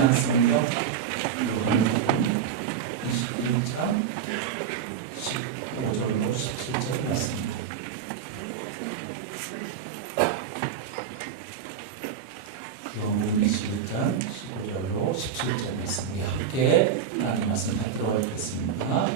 지난 성경 21장 15절로 17절 말씀입니다. 요한복음 21장 15절로 17절 말씀입니다. 함께 하나님 말씀 받도록 하겠습니다.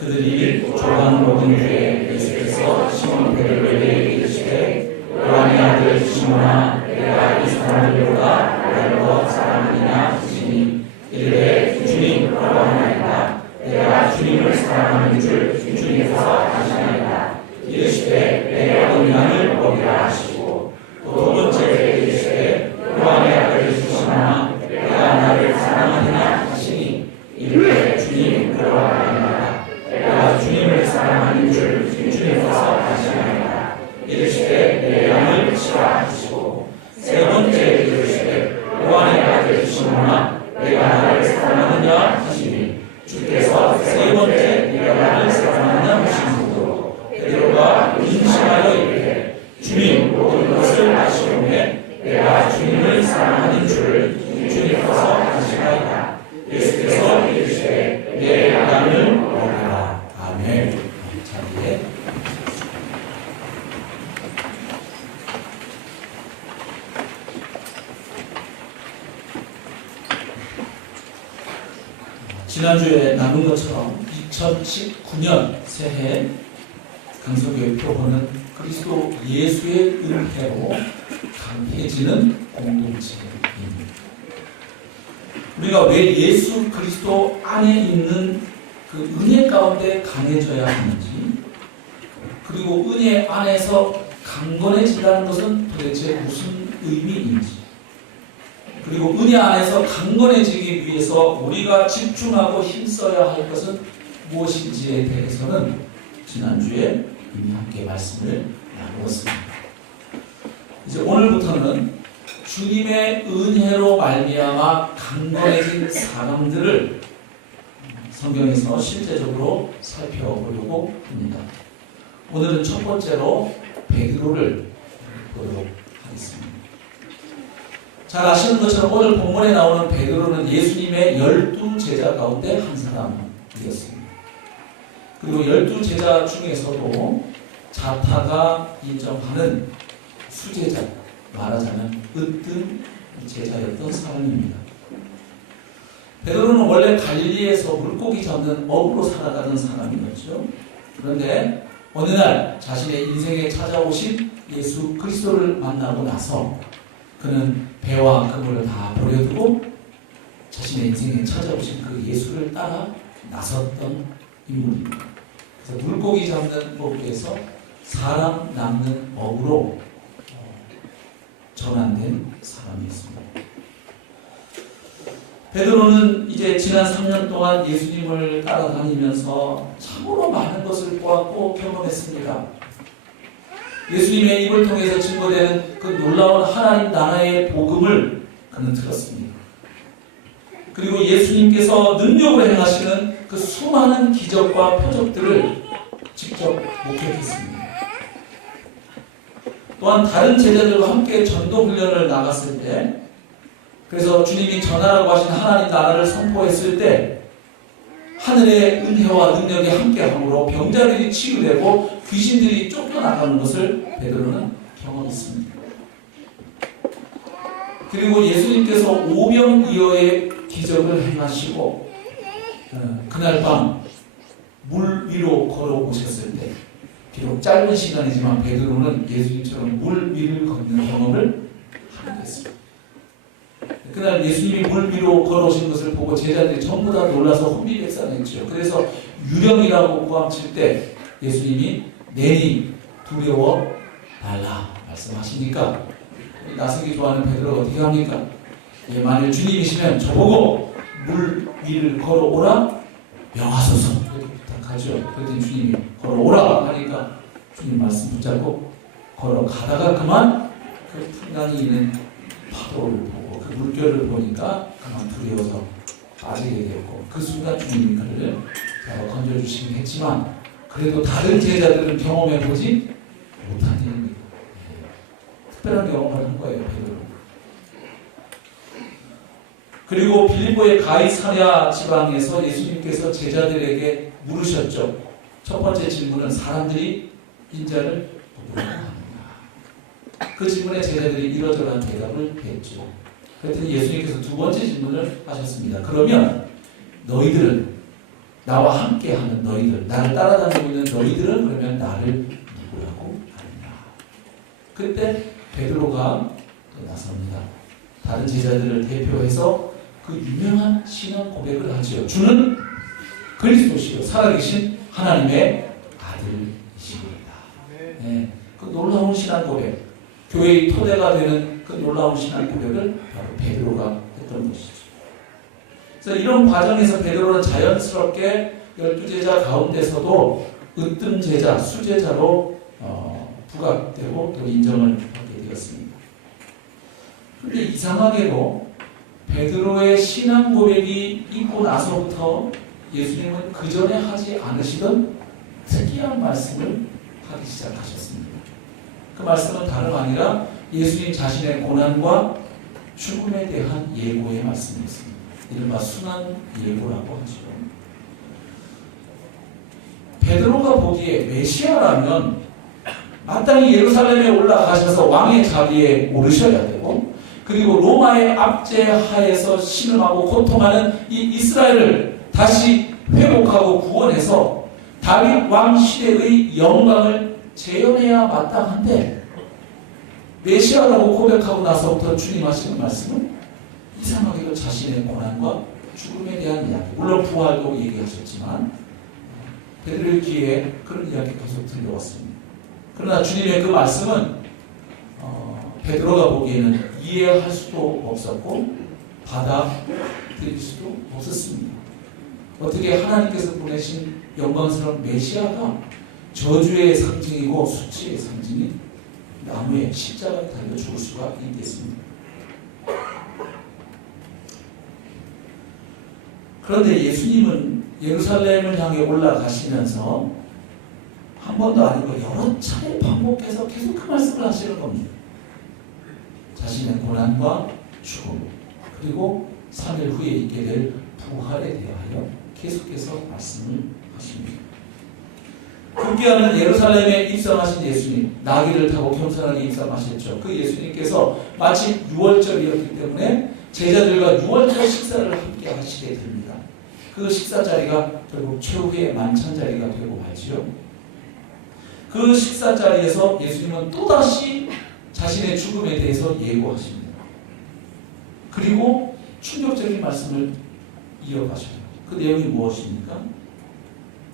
그들이 조각 먹은 후에 예수께서 시몬 베드로에게 이르시되 요한의 아들 시몬아 내가 이 사람들보다 너를 더 사랑하느냐 하시니 이르되 주님이라고 하나이다. 내가 주님을 사랑하는 줄 주님께서 아시나이다. 이르시되 내 어린 양을 먹이라 하시고 또 두 번째로 이르시되 요한의 아들 시몬아 내가 나를 사랑하느냐 하시니 이르되 주님이라고 하나이다. 내가 주님을 사랑하는 줄 주님께서 아시나이다. 이르시되 내 양을 치라 하시고 세 번째 이르시되 요한의 아들 시몬아 내가 나를 사랑하느냐 하시니 주께서 세 번째 네가 나를 사랑하느냐 하시므로 베드로가 인심하여 이르되 주님 모든 것을 아시오매 내가 주님을 사랑하는 줄 주님께서 아시나이다. 예수께서 이르시되 내 양을 먹으라. 아멘. 자리에 지난주에 나눈 것처럼 2019년 새해 강서교회 표본은 그리스도 예수의 은혜로 강해지는 공동체입니다. 우리가 왜 예수 그리스도 안에 있는 그 은혜 가운데 강해져야 하는지, 그리고 은혜 안에서 강건해진다는 것은 도대체 무슨 의미인지, 그리고 은혜 안에서 강건해지기 위해서 우리가 집중하고 힘써야 할 것은 무엇인지에 대해서는 지난주에 이미 함께 말씀을 나누었습니다. 이제 오늘부터는 주님의 은혜로 말미암아 강건해진 사람들을 성경에서 실제적으로 살펴보려고 합니다. 오늘은 첫 번째로 베드로를 보도록 하겠습니다. 잘 아시는 것처럼 오늘 본문에 나오는 베드로는 예수님의 12제자 가운데 한 사람이었습니다. 그리고 12제자 중에서도 자타가 인정하는 수제자, 말하자면 으뜸 제자였던 사람입니다. 베드로는 원래 갈릴리에서 물고기 잡는 어부로 살아가는 사람이었죠. 그런데 어느 날 자신의 인생에 찾아오신 예수 그리스도를 만나고 나서 그는 배와 그물을 다 버려두고 자신의 인생에 찾아오신 그 예수를 따라 나섰던 인물입니다. 그래서 물고기 잡는 어부에서 사람 낚는 어부로 전환된 사람이었습니다. 베드로는 이제 지난 3년 동안 예수님을 따라다니면서 참으로 많은 것을 보았고 경험했습니다. 예수님의 입을 통해서 증거되는 그 놀라운 하나님 나라의 복음을 그는 들었습니다. 그리고 예수님께서 능력으로 행하시는 그 수많은 기적과 표적들을 직접 목격했습니다. 또한 다른 제자들과 함께 전도 훈련을 나갔을 때, 그래서 주님이 전하라고 하신 하나님 나라를 선포했을 때 하늘의 은혜와 능력이 함께함으로 병자들이 치유되고 귀신들이 쫓겨나가는 것을 베드로는 경험했습니다. 그리고 예수님께서 오병이어의 기적을 행하시고 그날 밤 물 위로 걸어오셨을 때, 비록 짧은 시간이지만 베드로는 예수님처럼 물 위를 걷는 경험을 하게 됐습니다. 그날 예수님이 물 위로 걸어오신 것을 보고 제자들이 전부 다 놀라서 혼비백산했죠. 그래서 유령이라고 고함칠 때 예수님이 내니 두려워 말라 말씀하시니까 나서기 좋아하는 베드로가 어떻게 합니까? 만일 주님이시면 저보고 물 위를 걸어오라 명하소서 이렇게 부탁하죠. 그랬더니 주님이 걸어오라 하니까 주님 말씀 붙잡고 걸어가다가 그만 그 풍랑이 있는 파도를 보고 그 물결을 보니까 그만 두려워서 빠지게 되었고, 그 순간 주님이 그를 건져주시긴 했지만 그래도 다른 제자들은 경험해보지 못한 일입니다. 특별한 경험을 한 거예요, 베드로. 그리고 빌립보의 가이사랴 지방에서 예수님께서 제자들에게 물으셨죠. 첫 번째 질문은 사람들이 인자를 누구라고 하는가. 그 질문에 제자들이 이러저러한 대답을 했죠. 그랬더니 예수님께서 두 번째 질문을 하셨습니다. 그러면 너희들은, 나와 함께하는 너희들, 나를 따라다니고 있는 너희들은 그러면 나를 누구라고 하느냐. 그때 베드로가 나섭니다. 다른 제자들을 대표해서 그 유명한 신앙 고백을 하지요. 주는 그리스도시요 살아계신 하나님의 아들이시니다. 네, 그 놀라운 신앙 고백, 교회의 토대가 되는 그 놀라운 신앙 고백을 바로 베드로가 했던 것이죠. 그래서 이런 과정에서 베드로는 자연스럽게 12제자 가운데서도 으뜸 제자, 수제자로 부각되고 또 인정을 받게 되었습니다. 그런데 이상하게도 베드로의 신앙 고백이 있고 나서부터 예수님은 그 전에 하지 않으시던 특이한 말씀을 하기 시작하셨습니다. 그 말씀은 다름 아니라 예수님 자신의 고난과 죽음에 대한 예고의 말씀이었습니다. 이른바 순환 예고라고 하죠. 베드로가 보기에 메시아라면 마땅히 예루살렘에 올라가셔서 왕의 자리에 오르셔야 되고, 그리고 로마의 압제하에서 신음하고 고통하는 이 이스라엘을 다시 회복하고 구원해서 다윗 왕 시대의 영광을 재현해야 마땅한데, 메시아라고 고백하고 나서부터 주님 하시는 말씀은 이상하게도 자신의 고난과 죽음에 대한 이야기, 물론 부활도 얘기하셨지만 베드로의 귀에 그런 이야기 계속 들려왔습니다. 그러나 주님의 그 말씀은 베드로가 보기에는 이해할 수도 없었고 받아들일 수도 없었습니다. 어떻게 하나님께서 보내신 영광스러운 메시아가 저주의 상징이고 수치의 상징인 나무에 십자가에 달려 죽을 수가 있겠습니다. 그런데 예수님은 예루살렘을 향해 올라가시면서 한 번도 아니고 여러 차례 반복해서 계속 그 말씀을 하시는 겁니다. 자신의 고난과 죽음, 그리고 3일 후에 있게 될 부활에 대하여 계속해서 말씀을 하십니다. 함께하는 예루살렘에 입성하신 예수님, 나귀를 타고 겸손하게 입성하셨죠. 그 예수님께서 마치 6월절이었기 때문에 제자들과 6월절 식사를 함께 하시게 됩니다. 그 식사 자리가 결국 최후의 만찬 자리가 되고 말지요. 그 식사 자리에서 예수님은 또다시 자신의 죽음에 대해서 예고하십니다. 그리고 충격적인 말씀을 이어가셔요. 그 내용이 무엇입니까?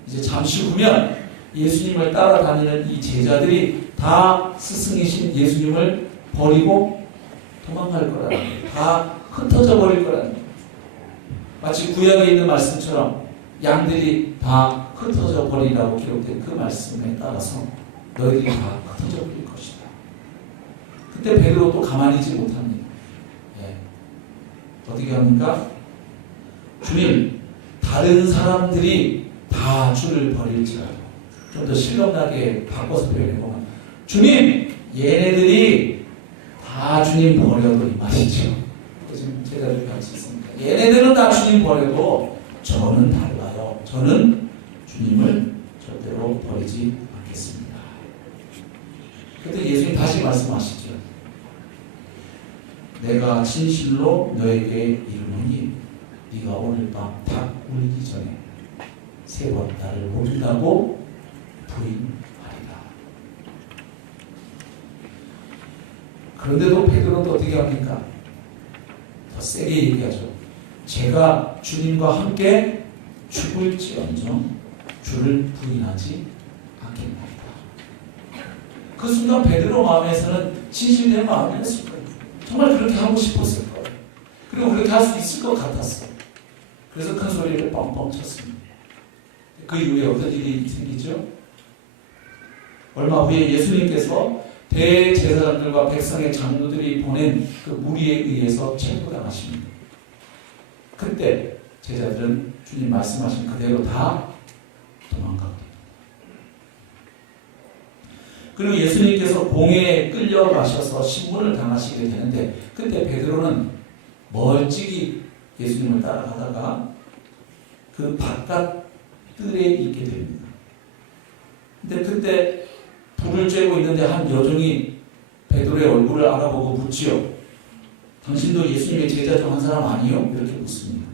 이제 잠시 후면 예수님을 따라다니는 이 제자들이 다 스승이신 예수님을 버리고 도망갈 거라는 거예요. 다 흩어져 버릴 거라는 거예요. 마치 구약에 있는 말씀처럼 양들이 다 흩어져 버리라고 기록된 그 말씀에 따라서 너희들이 다 흩어져 버릴 것이다. 그때 베드로도 가만히 있지 못합니다. 예. 어떻게 합니까? 주님, 다른 사람들이 다 주를 버릴지라도, 좀 더 실감나게 바꿔서 표현해보면, 주님, 얘네들이 다 주님 버려도 이 말이죠. 지금 제자들이 같이 있습니다. 얘네들은 다 주님 버려도 저는 달라요. 저는 주님을 절대로 버리지 않겠습니다. 그때 예수님 다시 말씀하시죠. 내가 진실로 너에게 이르노니 네가 오늘 밤 닭 울기 전에 3번 나를 모른다고 부인하리라. 그런데도 베드로도 어떻게 합니까? 더 세게 얘기하죠. 제가 주님과 함께 죽을지언정 주를 부인하지 않겠나이다. 그 순간 베드로 마음에서는 진실된 마음이었을 거예요. 정말 그렇게 하고 싶었을 거예요. 그리고 그렇게 할 수 있을 것 같았어요. 그래서 큰 소리를 뻥뻥 쳤습니다. 그 이후에 어떤 일이 생기죠? 얼마 후에 예수님께서 대제사장들과 백성의 장로들이 보낸 그 무리에 의해서 체포당하십니다. 그때 제자들은 주님 말씀하신 그대로 다 도망가게 됩니다. 그리고 예수님께서 공회에 끌려가셔서 신문을 당하시게 되는데, 그때 베드로는 멀찍이 예수님을 따라가다가 그 바깥들에 있게 됩니다. 근데 그때 불을 쬐고 있는데 한 여종이 베드로의 얼굴을 알아보고 묻지요. 당신도 예수님의 제자 중 한 사람 아니요? 이렇게 묻습니다.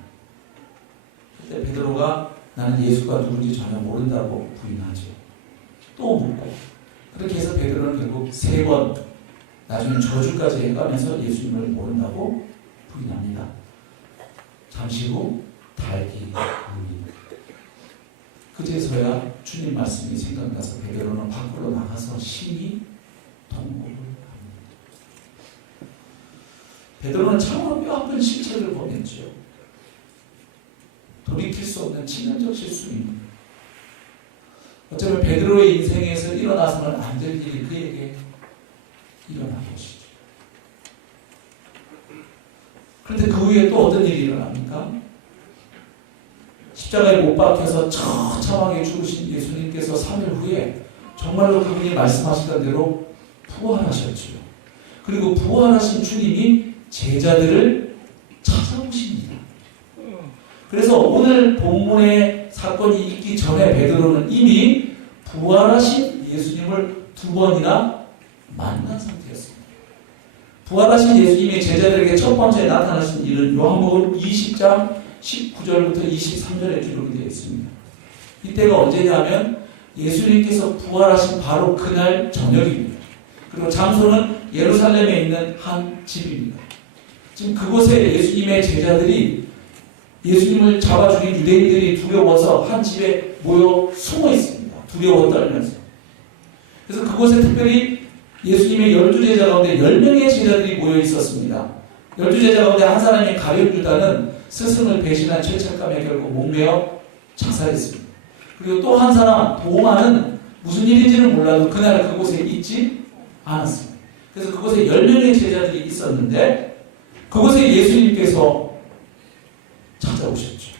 그때 베드로가 나는 예수가 누군지 전혀 모른다고 부인하죠. 또 묻고 그렇게 해서 베드로는 결국 3번 나중에 저주까지 해가면서 예수님을 모른다고 부인합니다. 잠시 후 달기 옵니다. 그제서야 주님 말씀이 생각나서 베드로는 밖으로 나가서 심히 통곡을 합니다. 베드로는 참으로 뼈아픈 실체를 범했죠. 돌이킬 수 없는 치명적 실수입니다. 어쩌면 베드로의 인생에서 일어나서는 안 될 일이 그에게 일어난 것이죠. 그런데 그 후에 또 어떤 일이 일어납니까? 십자가에 못 박혀서 처참하게 죽으신 예수님께서 3일 후에 정말로 그분이 말씀하시던 대로 부활하셨죠. 그리고 부활하신 주님이 제자들을 찾아오십니다. 그래서 오늘 본문의 사건이 있기 전에 베드로는 이미 부활하신 예수님을 2번이나 만난 상태였습니다. 부활하신 예수님이 제자들에게 첫 번째 나타나신 일은 요한복음 20장 19절부터 23절에 기록이 되어 있습니다. 이때가 언제냐면 예수님께서 부활하신 바로 그날 저녁입니다. 그리고 장소는 예루살렘에 있는 한 집입니다. 지금 그곳에 예수님의 제자들이 예수님을 잡아 죽인 유대인들이 두려워서 한 집에 모여 숨어 있습니다. 두려워 떨면서. 그래서 그곳에 특별히 예수님의 12제자 가운데 10명의 제자들이 모여 있었습니다. 12제자 가운데 한 사람이 가룟 유다는 스승을 배신한 죄책감에 결국 목매어 자살했습니다. 그리고 또 한 사람 도마는 무슨 일인지는 몰라도 그날 그곳에 있지 않았습니다. 그래서 그곳에 10명의 제자들이 있었는데 그곳에 예수님께서 찾아오셨죠.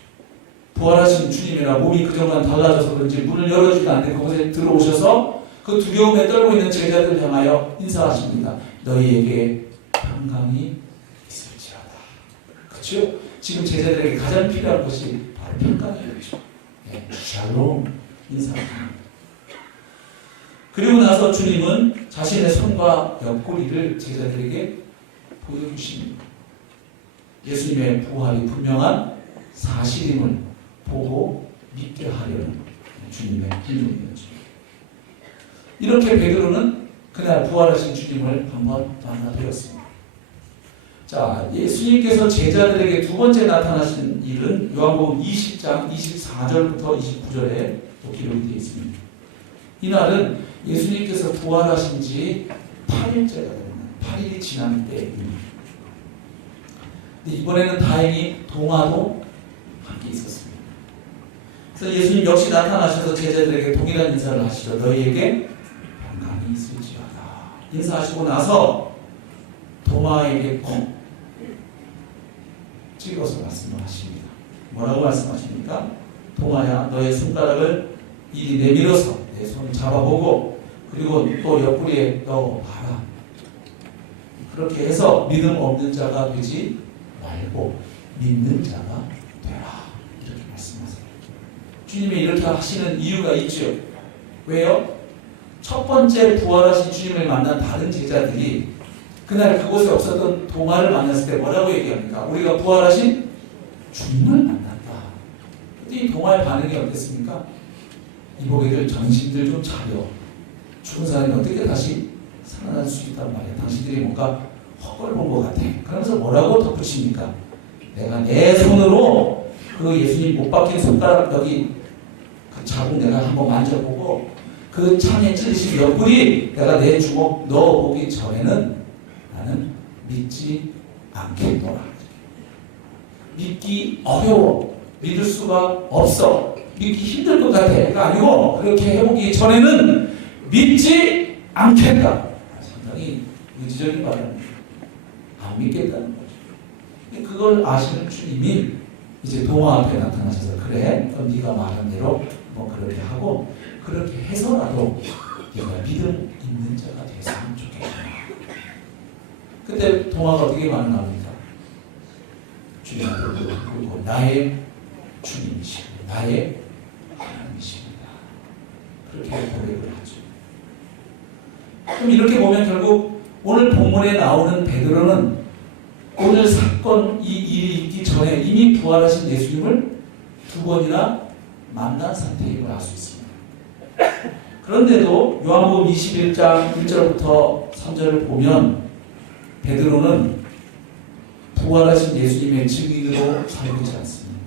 부활하신 주님이라 몸이 그전과 달라져서 그런지 문을 열어주지 않는데 그곳에 들어오셔서 그 두려움에 떨고 있는 제자들을 향하여 인사하십니다. 너희에게 평강이 있을지어다. 그렇죠? 지금 제자들에게 가장 필요한 것이 바로 평강이었죠. 샬롬 인사합니다. 그리고 나서 주님은 자신의 손과 옆구리를 제자들에게 보여주십니다. 예수님의 부활이 분명한 사실임을 보고 믿게 하려는 주님의 인도이었죠. 이렇게 베드로는 그날 부활하신 주님을 한번 만나뵈었습니다. 자, 예수님께서 제자들에게 2번째 나타나신 일은 요한복음 20장 24절부터 29절에 또 기록이 되어 있습니다. 이날은 예수님께서 부활하신 지 8일째가 됩니다. 8일이 지난 때입니다. 이번에는 다행히 동화도 함께 있었습니다. 그래서 예수님 역시 나타나셔서 제자들에게 동일한 인사를 하시죠. 너희에게 평강이 있을지어다. 인사하시고 나서 도마에게 콕 찍어서 말씀을 하십니다. 뭐라고 말씀하십니까? 도마야, 너의 손가락을 이리 내밀어서 내 손을 잡아보고 그리고 또 옆구리에 넣어봐라. 그렇게 해서 믿음 없는 자가 되지 말고 믿는 자가 되라. 이렇게 말씀하세요. 주님이 이렇게 하시는 이유가 있죠. 왜요? 첫 번째 부활하신 주님을 만난 다른 제자들이 그날 그곳에 없었던 도마를 만났을 때 뭐라고 얘기합니까? 우리가 부활하신 주님을 만났다. 근데 이 도마의 반응이 어땠습니까? 이보게들 정신들 좀 차려. 죽은 사람이 어떻게 다시 살아날 수 있단 말이야. 당신들이 뭔가 헛걸 본 것 같아. 그러면서 뭐라고 덧붙입니까? 내가 내 손으로 그 예수님 못 박힌 손가락 여기 그 자국 내가 한번 만져보고 그 창에 찔리신 옆구리 내가 내 주먹 넣어보기 전에는 나는 믿지 않겠노라. 믿기 어려워. 믿을 수가 없어. 믿기 힘들 것 같아가 아니고 그렇게 해보기 전에는 믿지 않겠다. 상당히 의지적인 말입니다. 안 믿겠다는 거죠. 그걸 아시는 주님이 이제 동화 앞에 나타나셔서 그래, 그럼 네가 말한 대로 뭐 그렇게 하고 그렇게 해서라도 네가 믿음 있는 자가 됐으면 좋겠다. 그때 동화가 어떻게 반응합니까? 주님 앞에 그리고 나의 주님이시고 나의 하나님이십니다. 그렇게 고백을 하죠. 그럼 이렇게 보면 결국 오늘 본문에 나오는 베드로는 오늘 사건 이 일이 있기 전에 이미 부활하신 예수님을 두 번이나 만난 상태임을 알 수 있습니다. 그런데도 요한복음 21장 1절부터 3절을 보면 베드로는 부활하신 예수님의 증인으로 살고 있지 않습니다.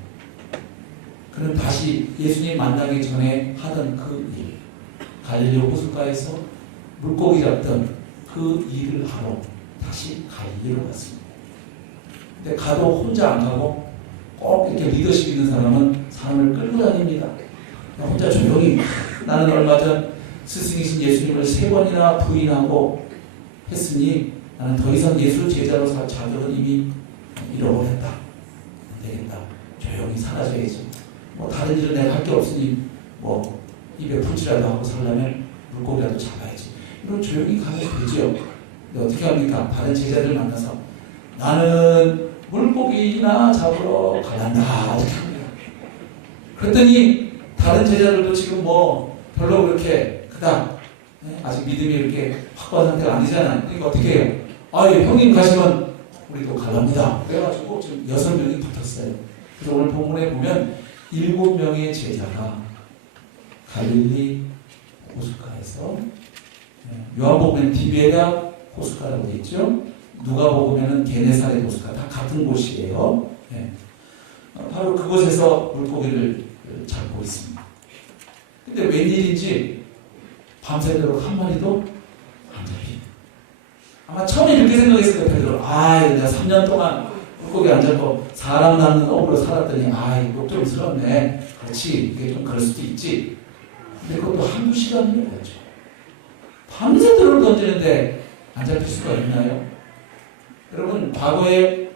그는 다시 예수님 만나기 전에 하던 그 일, 갈릴리 호숫가에서 물고기 잡던 그 일을 하러 다시 갈릴리로 갔습니다. 근데 가도 혼자 안 가고 꼭 이렇게 리더십 있는 사람은 사람을 끌고 다닙니다. 혼자 조용히 나는 얼마 전 스승이신 예수님을 3번이나 부인하고 했으니 나는 더 이상 예수 제자로 살 자격은 이미 잃어버렸다. 안 되겠다. 조용히 사라져야지. 뭐 다른 일은 내가 할 게 없으니 뭐 입에 풀칠이라도 하고 살려면 물고기라도 잡아야지. 이런 조용히 가면 되죠. 근데 어떻게 합니까? 다른 제자들 만나서 나는 물고기나 잡으러 가란다. 이렇게 합니다. 그랬더니 다른 제자들도 지금 뭐 별로 그렇게 그닥 아직 믿음이 이렇게 확고한 상태가 아니잖아요. 그러니까 어떻게 해요? 예, 형님 가시면 우리도 갈랍니다. 그래가지고 지금 6명이 붙었어요. 그래서 오늘 본문에 보면 7명의 제자가 갈릴리 호숫가에서, 요한복음은 디베랴 호숫가라고 되어 있죠. 누가복음에는 게네사렛 호숫가, 다 같은 곳이에요. 바로 그곳에서 물고기를 잡고 있습니다. 근데 웬일인지 밤새도록 한 마리도 안 잡힙니다. 아마 처음에 이렇게 생각했을 때 베드로, 내가 3년 동안 물고기 안 잡고 사람 낳는 업으로 살았더니 이거 좀 스럽네. 그렇지, 이게 좀 그럴 수도 있지. 근데 그것도 한두 시간이 걸렸죠. 밤새도록 던지는데 안 잡힐 수가 있나요? 여러분 과거에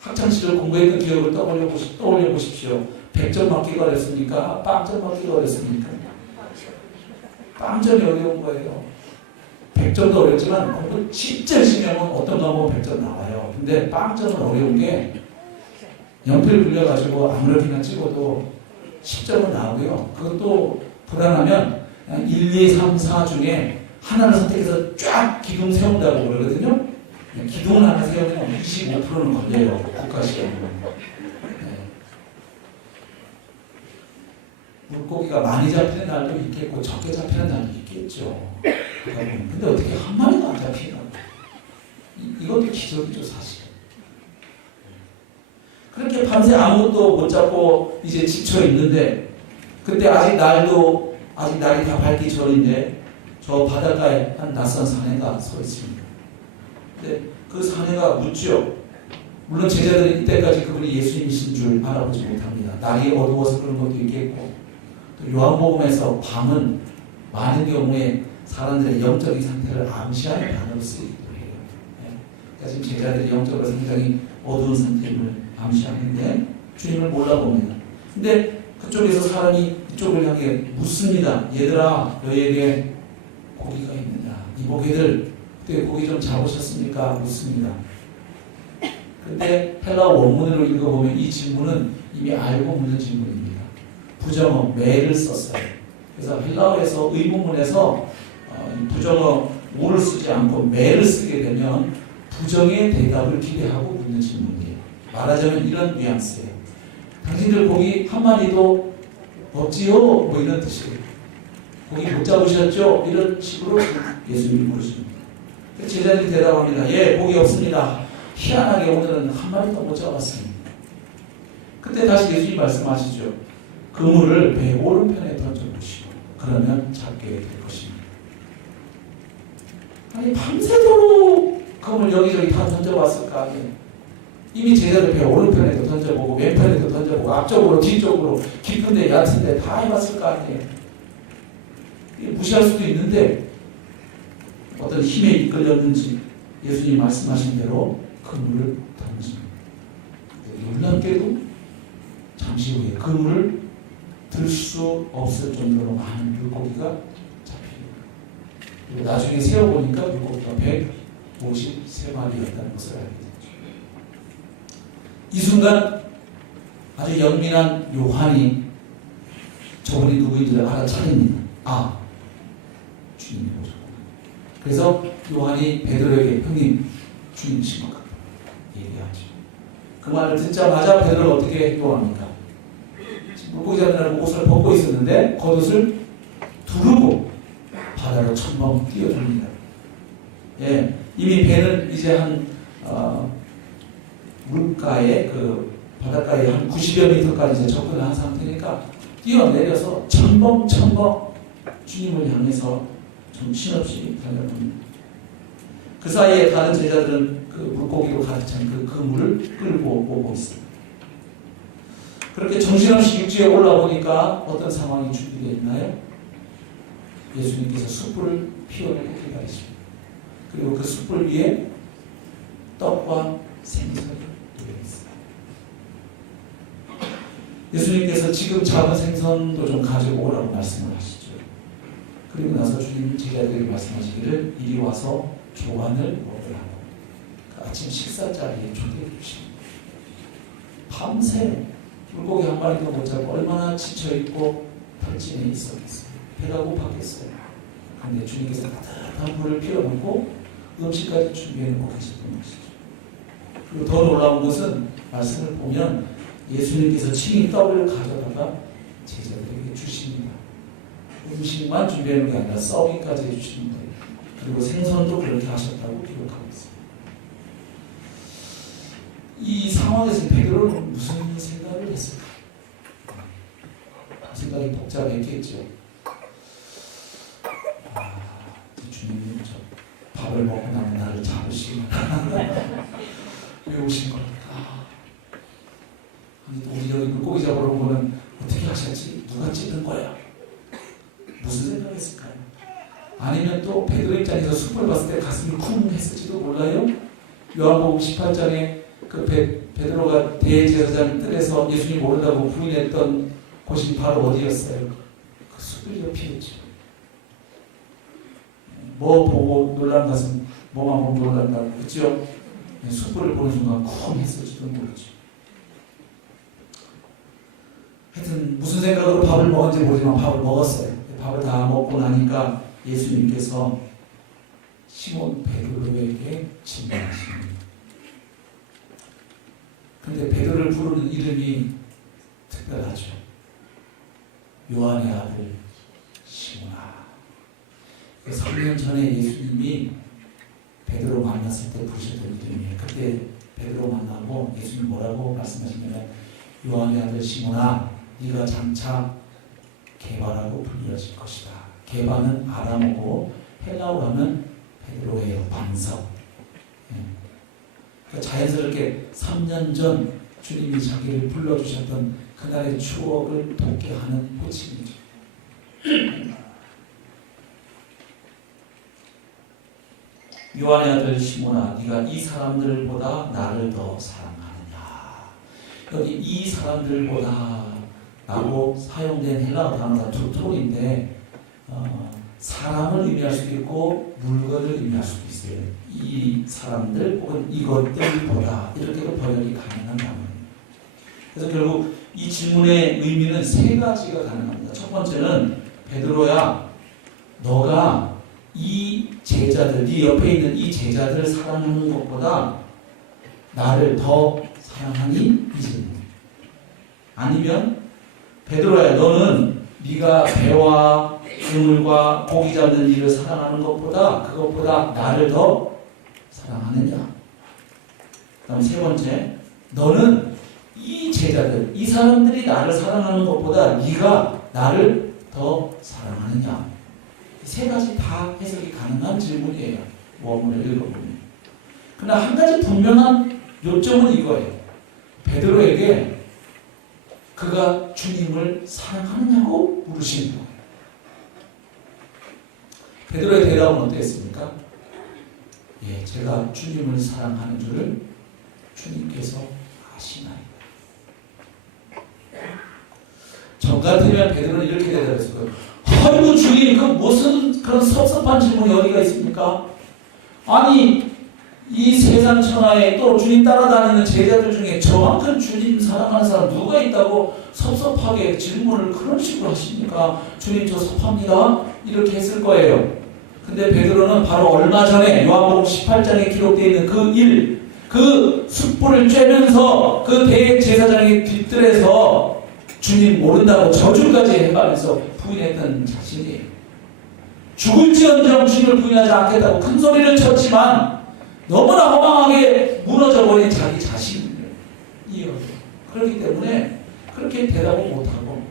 학창시절 공부했던 기억을 떠올려 보십시오. 100점 맞기가 어렵습니까? 빵점 맞기가 어렵습니까? 빵점이 어려운 거예요. 100점도 어렵지만 공부 진짜 열심히 하면 어떤 과목은 100점 나와요. 근데 빵점은 어려운 게 연필 굴려가지고 아무렇게나 찍어도 10점은 나오고요. 그것도 불안하면 1, 2, 3, 4 중에 하나를 선택해서 쫙 기둥 세운다고 그러거든요. 기둥을 하나 세우면 25%는 걸려요. 국가시험으로. 물고기가 많이 잡히는 날도 있겠고 적게 잡히는 날도 있겠죠. 근데 어떻게 한 마리도 안 잡히나? 이것도 기적이죠, 사실. 그렇게 밤새 아무것도 못 잡고 이제 지쳐 있는데, 그때 아직 날이 다 밝기 전인데 저 바닷가에 한 낯선 사내가 서 있습니다. 근데 그 사내가 묻죠. 물론 제자들이 이때까지 그분이 예수님이신 줄 알아보지 못합니다. 날이 어두워서 그런 것도 있겠고, 또 요한복음에서 밤은 많은 경우에 사람들의 영적인 상태를 암시하는 단어로 쓰이기도 해요. 그러니까 지금 제자들이 영적으로 상당히 어두운 상태를 암시하는데 주님을 몰라봅니다. 근데 그쪽에서 사람이 이쪽을 향해 묻습니다. 얘들아, 너희에게 고기가 있느냐? 이보게들 그때 고기 좀 잡으셨습니까? 묻습니다. 근데 헬라어 원문으로 읽어보면 이 질문은 이미 알고 묻는 질문입니다. 부정어 매를 썼어요. 그래서 헬라어에서 의문문에서 부정어 오를 쓰지 않고 매를 쓰게 되면 부정의 대답을 기대하고 묻는 질문이에요. 말하자면 이런 뉘앙스예요. 당신들 고기 한 마리도 없지요? 뭐 이런 뜻이에요. 고기 못 잡으셨죠? 이런 식으로 예수님이 물으십니다. 제자들이 대답합니다. 예, 고기 없습니다. 희한하게 오늘은 한 마리도 못 잡았습니다. 그때 다시 예수님이 말씀하시죠. 그물을 배 오른편에 던져보시고 그러면 잡게 될 것입니다. 아니 밤새도록 그물 여기저기 다 던져봤을 거 아니에요. 이미 제자들 배 오른편에도 던져보고 왼편에도 던져보고 앞쪽으로 뒤쪽으로 깊은데 얕은데 다 해봤을 거 아니에요. 무시할 수도 있는데 어떤 힘에 이끌렸는지 예수님이 말씀하신 대로 그물을 던집니다. 놀랍게도 잠시 후에 그물을 들 수 없을 정도로 많은 물고기가 잡힙니다. 그리고 나중에 세어보니까 물고기가 153마리였다는 것을 알게 됐죠. 이 순간 아주 영민한 요한이 저분이 누구인지를 알아차립니다. 아, 주님이 오셨구나. 그래서 요한이 베드로에게 형님 주님이신 것 같다 얘기하죠. 그 말을 듣자마자 베드로가 어떻게 행동합니까? 물고기 잡느라고 옷을 벗고 있었는데 겉옷을 두르고 바다로 첨벙 뛰어듭니다. 예, 이미 배는 이제 한 물가에 그 바닷가에 한 90여 미터까지 이제 접근한 상태니까 뛰어내려서 첨벙 주님을 향해서 정신없이 달려듭니다. 그 사이에 다른 제자들은 그 물고기로 가득 찬 그 그물을 끌고 오고 있습니다. 그렇게 정신없이 육지에 올라오니까 어떤 상황이 준비되어 있나요? 예수님께서 숯불을 피워내고 기다리십니다. 그리고 그 숯불 위에 떡과 생선이 놓여 있습니다. 예수님께서 지금 잡은 생선도 좀 가지고 오라고 말씀을 하시죠. 그리고 나서 주님 제자들에게 말씀하시기를 이리 와서 조안을 먹으라고 그 아침 식사 자리에 초대해 주십니다. 밤새 물고기 한 마리도 못 잡고 얼마나 지쳐있고 탈진해 있었겠어요. 배가 고팠겠어요. 그런데 주님께서 따뜻한 불을 피워놓고 음식까지 준비해놓고 계셨던 것이죠. 그리고 더 놀라운 것은 말씀을 보면 예수님께서 친히 떡을 가져다가 제자들에게 주십니다. 음식만 준비해놓은 게 아니라 서빙까지 해주시는 거예요. 그리고 생선도 그렇게 하셨다고 기록하고 있습니다. 이 상황에서 베드로는 무슨 생각을 했을까? 생각이 복잡했겠죠. 주님이 저 밥을 먹고 나면 나를 잡으시면 왜 오신 겁니까? 아니 우리 여기 물고기 잡으러 온 거는 어떻게 하셨지? 누가 찍은 거야? 무슨 생각했을까요? 아니면 또 베드로 입장에서 숯불 봤을 때 가슴이 쿵 했을지도 몰라요? 요한복음 18장에 그 베드로가 대제사장 뜰에서 예수님 모른다고 부인했던 곳이 바로 어디였어요? 그 숯불 옆이었죠. 뭐 보고 놀란 것은 뭐만 보고 놀란다고 그랬죠? 숯불을 보는 순간 쿵 했을지도 모르죠. 하여튼 무슨 생각으로 밥을 먹었는지 모르지만 밥을 먹었어요. 밥을 다 먹고 나니까 예수님께서 시몬 베드로에게 질문하십니다. 근데 베드로를 부르는 이름이 특별하죠. 요한의 아들 시몬아. 3년 전에 예수님이 베드로 만났을 때 부르셨던 이름이에요. 그때 베드로 만나고 예수님 뭐라고 말씀하시냐면 요한의 아들 시몬아 네가 장차 게바라고 불려질 것이다. 게바는 아람어고 헬라어로 하면 베드로예요. 반석. 그러니까 자연스럽게 3년 전 주님이 자기를 불러주셨던 그날의 추억을 돋게 하는 호칭이죠. 요한의 아들 시몬아 네가 이 사람들보다 나를 더 사랑하느냐. 여기 이 사람들보다 라고 사용된 헬라어 단어가 두 톤인데 사람을 의미할 수도 있고 물건을 의미할 수도 있어요. 이 사람들 혹은 이것들보다 이렇게도 번역이 가능한 단어입니다. 그래서 결국 이 질문의 의미는 세 가지가 가능합니다. 첫 번째는 베드로야 너가 이 제자들, 네 옆에 있는 이 제자들을 사랑하는 것보다 나를 더 사랑하니? 이 질문. 아니면 베드로야 너는 네가 배와 그물과 고기 잡는 일을 사랑하는 것보다 그것보다 나를 더 사랑하느냐. 그 다음 세 번째 너는 이 제자들 이 사람들이 나를 사랑하는 것보다 네가 나를 더 사랑하느냐. 세 가지 다 해석이 가능한 질문이에요. 원문을 읽어보면. 그러나 한 가지 분명한 요점은 이거예요. 베드로에게 그가 주님을 사랑하느냐고 물으신 거예요. 베드로의 대답은 어땠습니까? 예, 제가 주님을 사랑하는 줄을 주님께서 아시나이다. 저 같으면 베드로는 이렇게 대답했을 거예요. 아이고 주님, 그 무슨 그런 섭섭한 질문이 어디가 있습니까? 아니 이 세상 천하에 또 주님 따라다니는 제자들 중에 저만큼 주님 사랑하는 사람 누가 있다고 섭섭하게 질문을 그런 식으로 하십니까? 주님 저 섭합니다. 이렇게 했을 거예요. 근데 베드로는 바로 얼마 전에 요한복음 18장에 기록되어 있는 그 일, 그 숯불을 쬐면서 그 대제사장의 뒤뜰에서 주님 모른다고 저주까지 해가면서 부인했던 자신이에요. 죽을지언정 주님을 부인하지 않겠다고 큰 소리를 쳤지만 너무나 허망하게 무너져버린 자기 자신이에요. 그렇기 때문에 그렇게 대답을 못하고,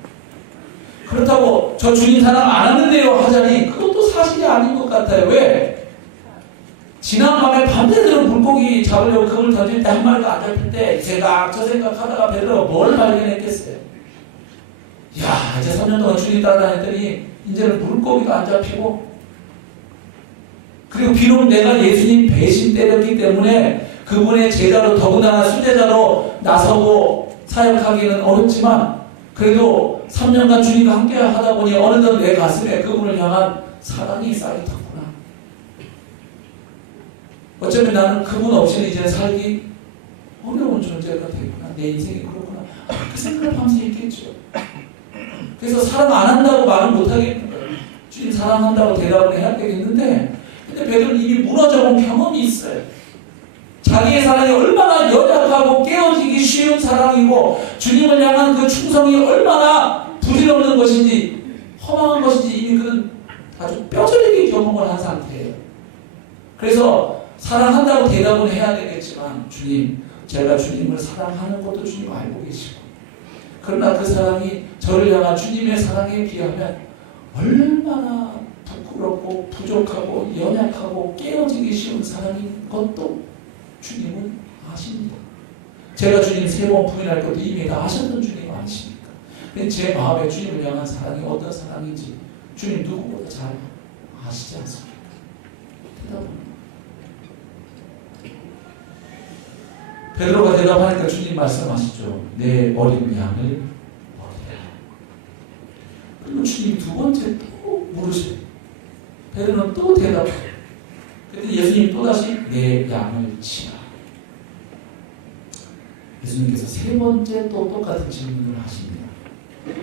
그렇다고 저 주님 사랑 안 하는데요 하자니 그것도 사실이 아닌 것 같아요. 왜? 지난밤에 밤새도록 물고기 잡으려고 그걸 던질 때 한 마리가 안 잡힐 때 이 생각 저 생각하다가 베드로가 뭘 발견했겠어요? 야, 이제 3년 동안 주님 따라다녔더니 이제는 물고기도 안 잡히고, 그리고 비록 내가 예수님 배신 때렸기 때문에 그분의 제자로 더군다나 수제자로 나서고 사역하기는 어렵지만 그래도 3년간 주님과 함께 하다 보니 어느덧 내 가슴에 그분을 향한 사랑이 쌓였더구나. 어쩌면 나는 그분 없이는 이제 살기 어려운 존재가 되구나. 내 인생이 그렇구나. 그 생각을 밤새 했겠죠. 그래서 사랑 안 한다고 말은 못하겠는 거예요. 주님 사랑한다고 대답을 해야 되겠는데, 근데 베드로는 이미 무너져본 경험이 있어요. 자기의 사랑이 얼마나 연약하고 깨어지기 쉬운 사랑이고 주님을 향한 그 충성이 얼마나 부질없는 것인지 허망한 것인지 이미 그는 아주 뼈저리게 경험을 한 상태예요. 그래서 사랑한다고 대답은 해야 되겠지만, 주님, 제가 주님을 사랑하는 것도 주님 알고 계시고, 그러나 그 사랑이 저를 향한 주님의 사랑에 비하면 얼마나 부끄럽고 부족하고 연약하고 깨어지기 쉬운 사랑인 것도 주님은 아십니다. 제가 주님 3번 부인할 것도 이미 다 아셨던 주님 아십니까? 근데 제 마음에 주님을 향한 사랑이 어떤 사랑인지 주님 누구보다 잘 아시지 않습니까? 대답합니다. 베드로가 대답하니까 주님 말씀하시죠. 내 어린 양을 먹이라. 그리고 주님 2번째 또 물으세요. 베드로는 또 대답해요. 그랬더니 예수님 또다시 내 양을 치라. 예수님께서 3번째 또 똑같은 질문을 하십니다.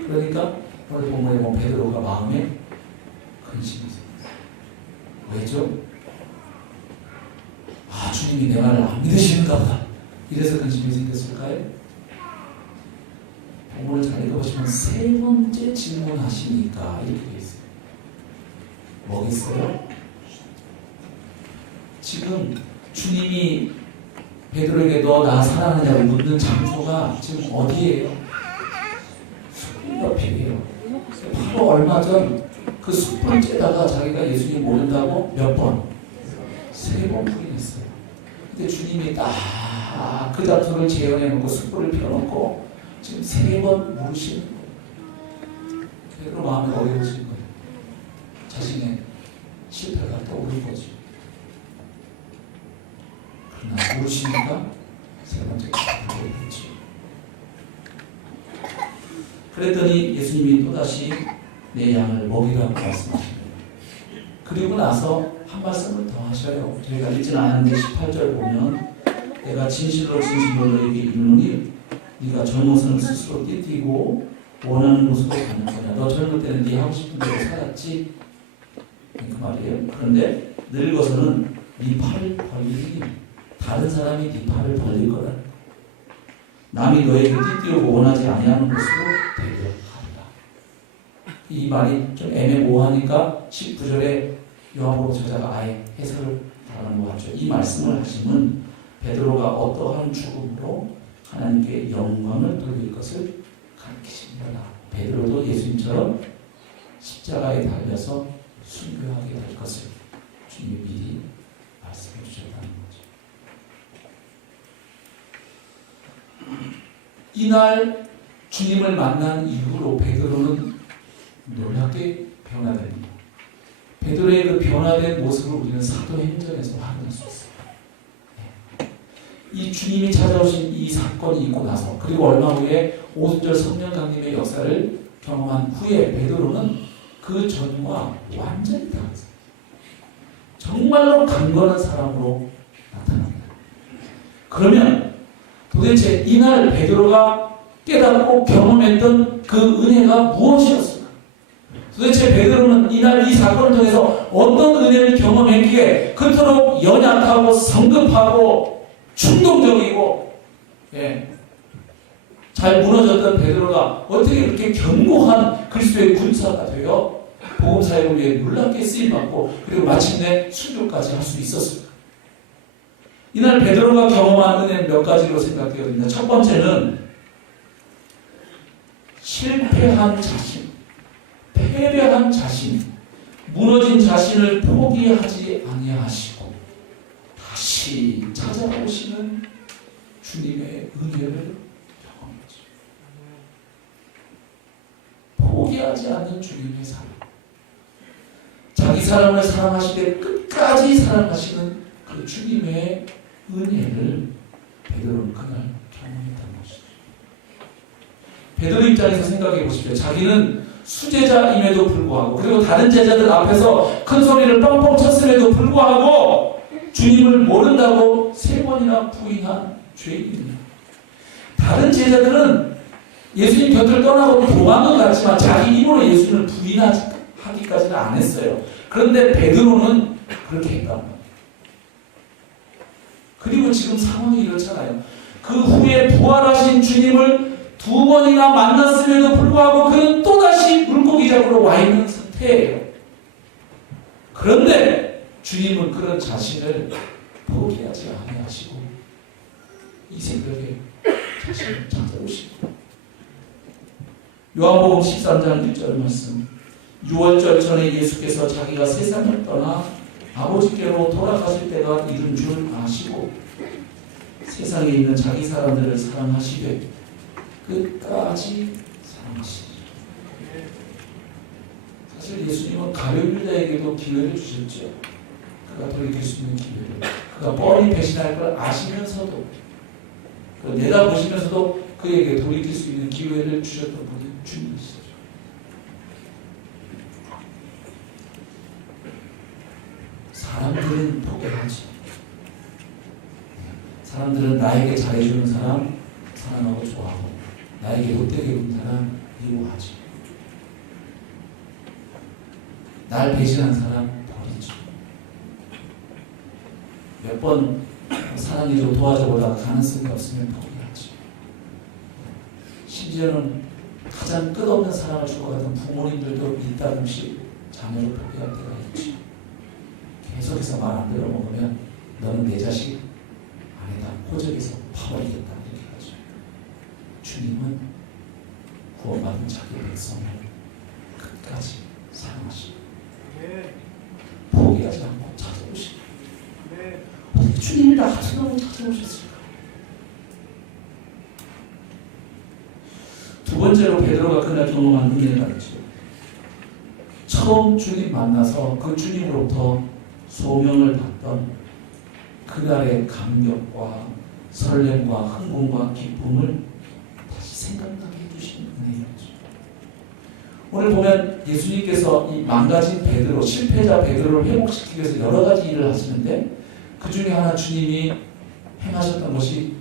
그러니까 오늘 본문에 보면 베드로가 마음에 근심이 생겼어요. 왜죠? 아, 주님이 내 말을 안 믿으시는가 보다. 이래서 근심이 생겼을까요? 본문을 잘 읽어보시면 3번째 질문하시니까 이렇게 되어 있어요. 뭐겠어요? 지금 주님이 베드로에게 너 나 사랑하냐고 묻는 장소가 지금 어디예요? 숲 옆이에요. 바로 얼마 전 그 숲을 째다가 자기가 예수님 모른다고 몇 번? 3번 부인했어요. 근데 주님이 딱 그 장소를 재현해놓고 숯불을 펴놓고 지금 3번 물으시는 거예요. 베드로 마음이 어려워진 거예요. 자신의 실패가 떠오른 거죠. 그러나 물으시니까 3번째 기도를 했죠. 그랬더니 예수님이 또다시 내 양을 먹이라고 말씀하십니다. 그리고 나서 한 말씀을 더 하셔요. 저희가 읽지는 않았는데 18절 보면 내가 진실로 진실로 너에게 이르노니 네가 젊어서는 스스로 띠띠고 원하는 곳으로 가는 거냐. 너 젊을 때는 네 하고 싶은 대로 살았지. 그 말이에요. 그런데 늙어서는 네 팔을 벌리니 다른 사람이 네 팔을 벌릴 거라. 남이 너에게 띠띠고 원하지 아니하는 곳으로 데려가리라. 이 말이 좀 애매모호하니까 19절에 요한복음 저자가 아예 해석을 하는 것 같죠. 이 말씀을 하시면 베드로가 어떠한 죽음으로 하나님께 영광을 돌릴 것을 가르치십니다. 베드로도 예수님처럼 십자가에 달려서 순교하게 될 것을 주님이 미리 말씀해 주셨다는 거죠. 이날 주님을 만난 이후로 베드로는 놀랍게 변화됩니다. 베드로의 그 변화된 모습을 우리는 사도행전에서 확인할 수 있어요. 이 주님이 찾아오신 이 사건이 있고 나서, 그리고 얼마 후에 오순절 성령 강림의 역사를 경험한 후에 베드로는 그 전과 완전히 달랐어요. 정말로 강건한 사람으로 나타납니다. 그러면 도대체 이날 베드로가 깨닫고 경험했던 그 은혜가 무엇이었을까? 도대체 베드로는 이날 이 사건을 통해서 어떤 은혜를 경험했기에 그토록 연약하고 성급하고 충동적이고 잘 무너졌던 베드로가 어떻게 그렇게 견고한 그리스도의 군사가 되어 복음 사역을 위해 놀랍게 쓰임받고 그리고 마침내 순교까지 할 수 있었을까? 이날 베드로가 경험한 은혜는 몇 가지로 생각되거든요. 첫 번째는 실패한 자신, 패배한 자신, 무너진 자신을 포기하지 아니하시고 다시 찾아오시는 주님의 은혜를 경험하죠. 포기하지 않는 주님의 사랑, 자기 사람을 사랑하시되 끝까지 사랑하시는 그 주님의 은혜를 베드로는 그날 경험했다는 것이죠. 베드로 입장에서 생각해 보십시오. 자기는 수제자임에도 불구하고 그리고 다른 제자들 앞에서 큰 소리를 뻥뻥 쳤음에도 불구하고 주님을 모른다고 3번이나 부인한 죄인입니다. 다른 제자들은 예수님 곁을 떠나고 도망은 갔지만 자기 힘으로 예수님을 부인하기까지는 안 했어요. 그런데 베드로는 그렇게 했답니다. 그리고 지금 상황이 이렇잖아요. 그 후에 부활하신 주님을 2번이나 만났음에도 불구하고 그는 또다시 물고기 잡으러 와 있는 상태예요. 그런데 주님은 그런 자신을 포기하지 아니하시고 이 새벽에 자신을 찾아오시고 요한복음 13장 1절 말씀 6월절 전에 예수께서 자기가 세상을 떠나 아버지께로 돌아가실 때가 이른 줄 아시고 세상에 있는 자기 사람들을 사랑하시되 끝까지 사랑하시죠. 사실 예수님은 가룟유다에게도 기회를 주셨죠. 그가 돌이킬 수 있는 기회를. 그가 뻔히 배신할 걸 아시면서도 내다보시면서도 그에게 돌이킬 수 있는 기회를 주셨던 분이 주님이시죠. 사람들은 포기하지. 사람들은 나에게 잘해주는 사람 사랑하고 좋아하고 나에게 못되게 군 사람 미워하지. 날 배신한 사람 버리지. 몇 번 사랑해주고 도와줘보다가 가능성이 없으면 포기하지. 심지어는 가장 끝없는 사랑을 주고가던 부모님들도 이따금씩 자녀를 포기할 때가 있지. 계속해서 말 안 들어먹으면 너는 내 자식 아니다. 호적에서 파버리겠다. 이렇게 하죠. 주님은 구원받은 자기 백성을 끝까지 사랑하시고 포기하지 않고 찾아오시고 어떻게 주님이 나 같은 놈을 찾아오셨을까? 두 번째로 베드로가 그날 경험한 은혜가 있죠. 처음 주님 만나서 그 주님으로부터 소명을 받던 그날의 감격과 설렘과 흥분과 기쁨을 다시 생각나게 해주신 은혜였죠. 오늘 보면 예수님께서 이 망가진 베드로, 실패자 베드로를 회복시키기 위해서 여러 가지 일을 하시는데 그 중에 하나 주님이 행하셨던 것이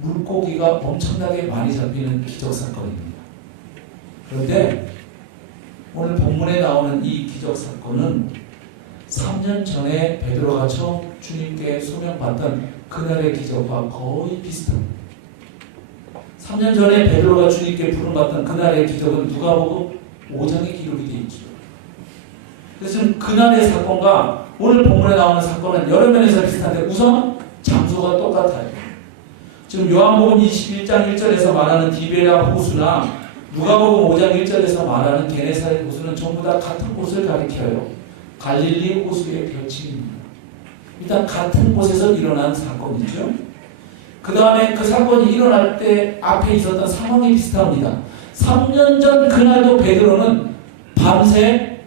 물고기가 엄청나게 많이 잡히는 기적사건입니다. 그런데 오늘 본문에 나오는 이 기적사건은 3년 전에 베드로가 처음 주님께 소명받던 그날의 기적과 거의 비슷합니다. 3년 전에 베드로가 주님께 부름받던 그날의 기적은 누가복음 5장에 기록이 되어 있죠. 그래서 지금 그날의 사건과 오늘 본문에 나오는 사건은 여러 면에서 비슷한데 우선 장소가 똑같아요. 지금 요한복음 21장 1절에서 말하는 디베랴 호수나 누가복음 5장 1절에서 말하는 게네사렛 호수는 전부 다 같은 곳을 가리켜요. 갈릴리 호수의 별칭입니다. 일단 같은 곳에서 일어난 사건이죠. 그 다음에 그 사건이 일어날 때 앞에 있었던 상황이 비슷합니다. 3년 전 그날도 베드로는 밤새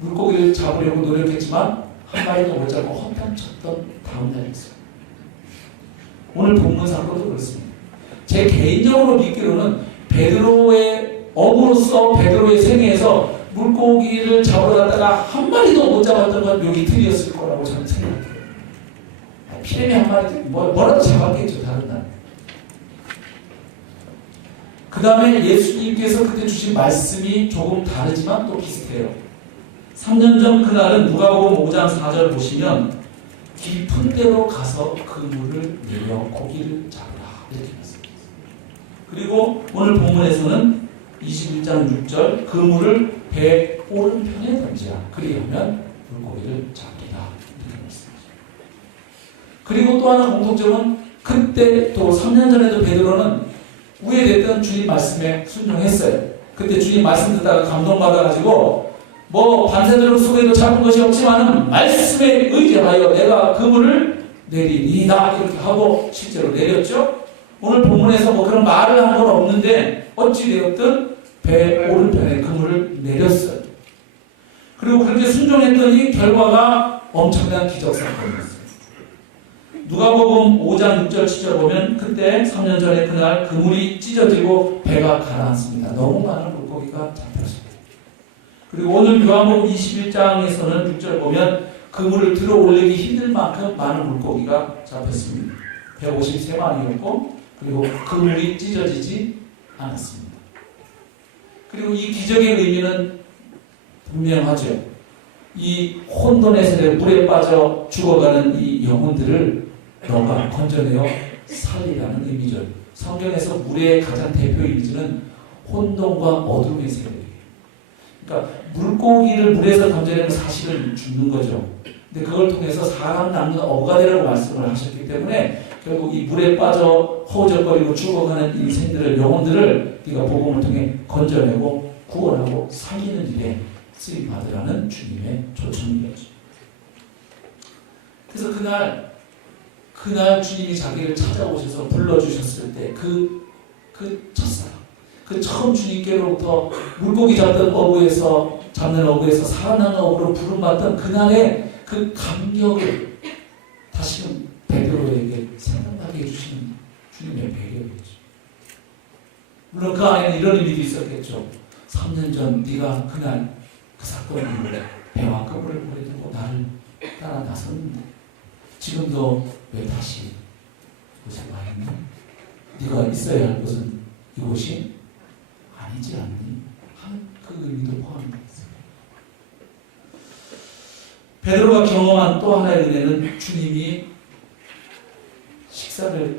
물고기를 잡으려고 노력했지만 한 마리도 못 잡고 허탕쳤던 다음 날이었어요. 오늘 본문 사건도 그렇습니다. 제 개인적으로 믿기로는 베드로의 어부로서 베드로의 생애에서 물고기를 잡으러 갔다가 한 마리도 못 잡았던 건 여기 틀이었을 거라고 저는 생각해요. 피레미 한 마리 뭐라도 잡았겠죠. 다른 날. 그 다음에 예수님께서 그때 주신 말씀이 조금 다르지만 또 비슷해요. 3년 전 그날은 누가복음 5장 4절 보시면 깊은 데로 가서 그물을 내려 고기를 잡으라 이렇게 말씀드렸어요. 그리고 오늘 본문에서는 21장 6절 그물을 배 오른편에 던지라 그리하면 물고기를 잡으리라 이렇게 말씀하셨어요. 그리고 또 하나 공통점은 그때 또 3년 전에도 베드로는 우회됐던 주님 말씀에 순종했어요. 그때 주님 말씀 듣다가 감동받아가지고 뭐 반세대로 수고해도 잡은 것이 없지만은 말씀에 의지하여 내가 그물을 내리리다 이렇게 하고 실제로 내렸죠. 오늘 본문에서 뭐 그런 말을 한 건 없는데 어찌되었든 배 오른편에 그물을 내렸어요. 그리고 그렇게 순종했더니 결과가 엄청난 기적사건이었어요. 누가복음 5장 6절 7절 보면 그때 3년 전에 그날 그물이 찢어지고 배가 가라앉습니다. 너무 많은 물고기가 잡혔습니다. 그리고 오늘 요한복음 21장에서는 6절 보면 그물을 들어 올리기 힘들 만큼 많은 물고기가 잡혔습니다. 153마리였고 그리고 그물이 찢어지지 않았습니다. 그리고 이 기적의 의미는 분명하죠. 이 혼돈의 세대 물에 빠져 죽어가는 이 영혼들을 너가 건져내어 살리라는 의미죠. 성경에서 물의 가장 대표 이미지는 혼돈과 어둠의 세대예요. 그러니까 물고기를 물에서 건져내면 사실은 죽는 거죠. 근데 그걸 통해서 사람 낳는 어가 되라고 말씀을 하셨기 때문에 결국 이 물에 빠져 허우적거리고 죽어가는 인생들을 영혼들을 네가 복음을 통해 건져내고 구원하고 살리는 일에 쓰임 받으라는 주님의 초청이었죠. 그래서 그날 주님이 자기를 찾아오셔서 불러주셨을 때 그 첫사랑, 그 처음 주님께로부터 물고기 잡는 어부에서 살아나는 어부로 부름받던 그날의 그 감격을 다시금 베드로에게 생각나게 해주시는 주님의 배려이죠. 물론 그 안에는 이런 의미도 있었겠죠. 3년 전 네가 그날 그 사건을 배와 그물을 물에 들고 나를 따라 나섰는데 지금도 왜 다시 이곳에 와 있니? 네가 있어야 할 곳은 이곳이 아니지 않니? 하는 그 의미도 포함되어 있어요. 베드로가 경험한 또 하나의 은혜는 주님이 식사를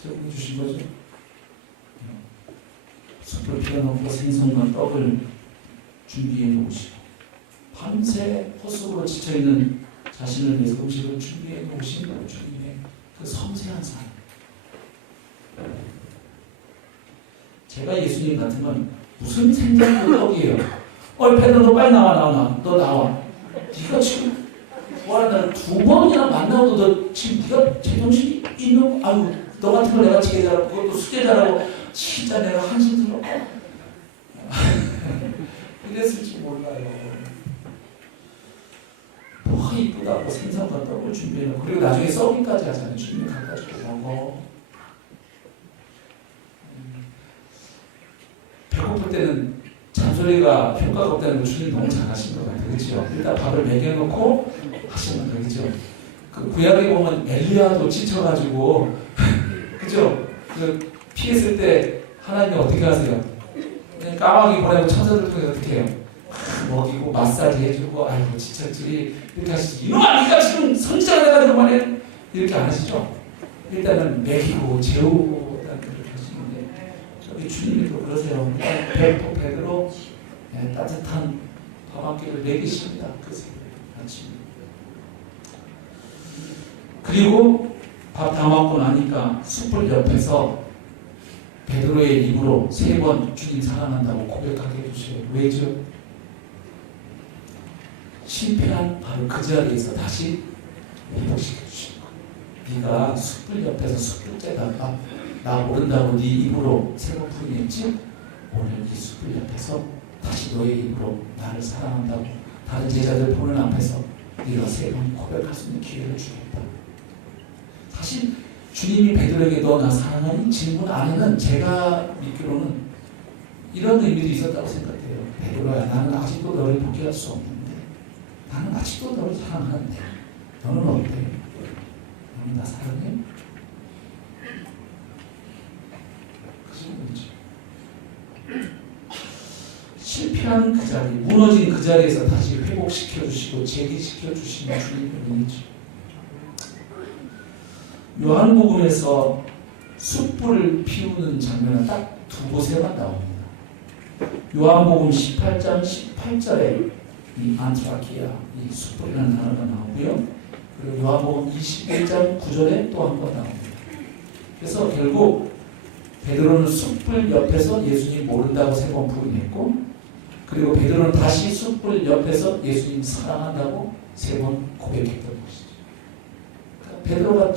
제공해 주신 거죠. 숯불 피워놓고 생선과 떡을 준비해 놓으시고 밤새 호수로 지쳐있는 자신을 위해서 음식을 준비해 놓으신 주님의 그 섬세한 사랑. 제가 예수님 같으면 무슨 생선과 떡이에요. 베드로 너 빨리 나와. 너 나와. 네가 지금 부활한 날 2번이나 만나고도 너 지금 네가 제정신이 있는 아유 너 같은 걸 내가 지게자라고 그것도 수제자라고 진짜 내가 한심 들어 이랬을지 몰라요. 뭐 이쁘다고 생선과 떡을 준비해놓고 그리고 나중에 서빙까지 하잖아요. 주님이 갖다 주고 먹어. 배고플 때는 잔소리가 효과가 없다는 걸 주님 너무 잘하신 것 같아요. 그렇죠? 일단 밥을 먹여놓고 하시는 거죠. 그 구약에 보면 엘리야도 지쳐가지고 그죠? 그 피했을 때 하나님이 어떻게 하세요? 그냥 까마귀 보내고 천사들 통해 어떻게 해요? 먹이고 마사지 해주고 아이고 지쳤지 이렇게 하시지. 이놈아 니가 지금 선지자가 돼가지고 말이야 이렇게 안 하시죠? 일단은 먹이고 재우고 그렇게 하시는데 저기 주님이 또 그러세요. 베드로 따뜻한 밥 한 끼를 먹이십니다. 그 새벽 아침. 그리고 밥 다 먹고 나니까 숯불 옆에서 베드로의 입으로 3번 주님 사랑한다고 고백하게 해주셔요. 왜죠? 실패한 바로 그 자리에서 다시 회복시켜 주신 거예요. 네가 숯불 옆에서 숯불째다가 나 모른다고 네 입으로 3번 부인했지? 오늘 이 숯불 옆에서 다시 너의 입으로 나를 사랑한다고 다른 제자들 보는 앞에서 네가 3번 고백할 수 있는 기회를 주겠다. 사실 주님이 베드로에게 너 나 사랑하니? 질문 안에는 제가 믿기로는 이런 의미도 있었다고 생각해요. 베드로야 나는 아직도 너를 포기할 수 없는데 나는 아직도 너를 사랑하는데 너는 어때? 너는 나 사랑해? 그 정도죠. 실패한 그 자리, 무너진 그 자리에서 다시 회복시켜 주시고 재기시켜 주시는 주님의 은혜죠. 요한복음에서 숯불을 피우는 장면은 딱 두 곳에만 나옵니다. 요한복음 18장 18절에 이 안티아키아, 이 숯불이라는 단어가 나오고요. 그리고 요한복음 21장 9절에 또 한 번 나옵니다. 그래서 결국 베드로는 숯불 옆에서 예수님 모른다고 3번 부인했고, 그리고 베드로는 다시 숯불 옆에서 예수님 사랑한다고 3번 고백했던 것이죠. 그러니까 베드로가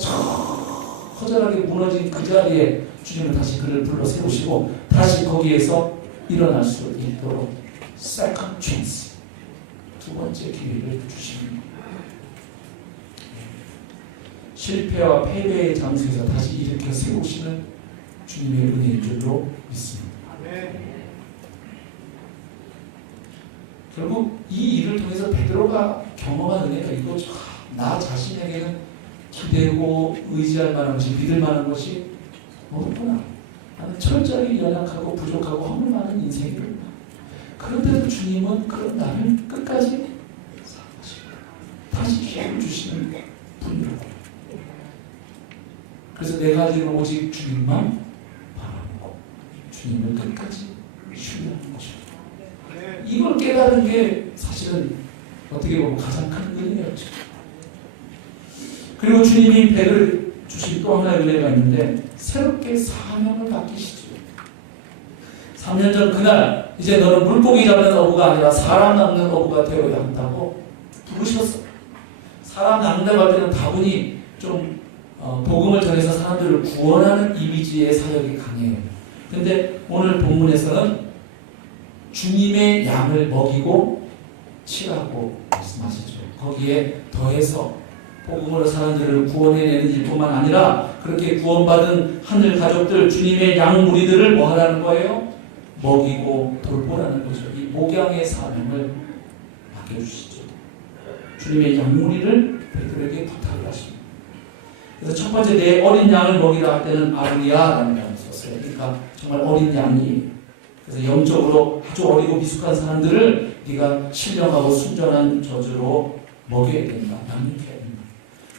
처절하게 무너진 그 자리에 주님은 다시 그를 불러 세우시고 다시 거기에서 일어날 수 있도록 second chance, 두 번째 기회를 주시는 겁니다. 실패와 패배의 장소에서 다시 일으켜 세우시는 주님의 은혜인 줄로 믿습니다. 결국 이 일을 통해서 베드로가 경험한 은혜가 이거 나 자신에게는 기대고 의지할 만한 것이, 믿을 만한 것이 없구나. 나는 철저히 연약하고 부족하고 허물 많은 인생이구나. 그런데도 주님은 그런 나를 끝까지 사랑하시고 다시 힘을 주시는 분이라고. 그래서 내가 지금 오직 주님만 바라보고 주님을 끝까지 신뢰하는 것입니다. 이걸 깨달은 게 사실은 어떻게 보면 가장 큰 은혜였죠. 그리고 주님이 배를 주신 또 하나의 은혜가 있는데 새롭게 사명을 맡기시죠. 3년 전 그날 이제 너는 물고기 잡는 어부가 아니라 사람 낚는 어부가 되어야 한다고 부르셨어. 사람 낚는 어부는 다분히 좀 복음을 전해서 사람들을 구원하는 이미지의 사역이 강해요. 근데 오늘 본문에서는 주님의 양을 먹이고 치라고 말씀하시죠. 거기에 더해서 복음으로 사람들을 구원해내는 일뿐만 아니라 그렇게 구원받은 하늘 가족들, 주님의 양 무리들을 뭐 하라는 거예요? 먹이고 돌보라는 거죠. 이 목양의 사명을 맡겨주시죠. 주님의 양 무리를 베드로에게 부탁을 하십니다. 그래서 첫 번째 내 어린 양을 먹이라 할 때는 아리아라는 말을 썼어요. 그러니까 정말 어린 양이. 그래서 영적으로 아주 어리고 미숙한 사람들을 네가 신령하고 순전한 저주로 먹여야 된다. 양육해야 된다.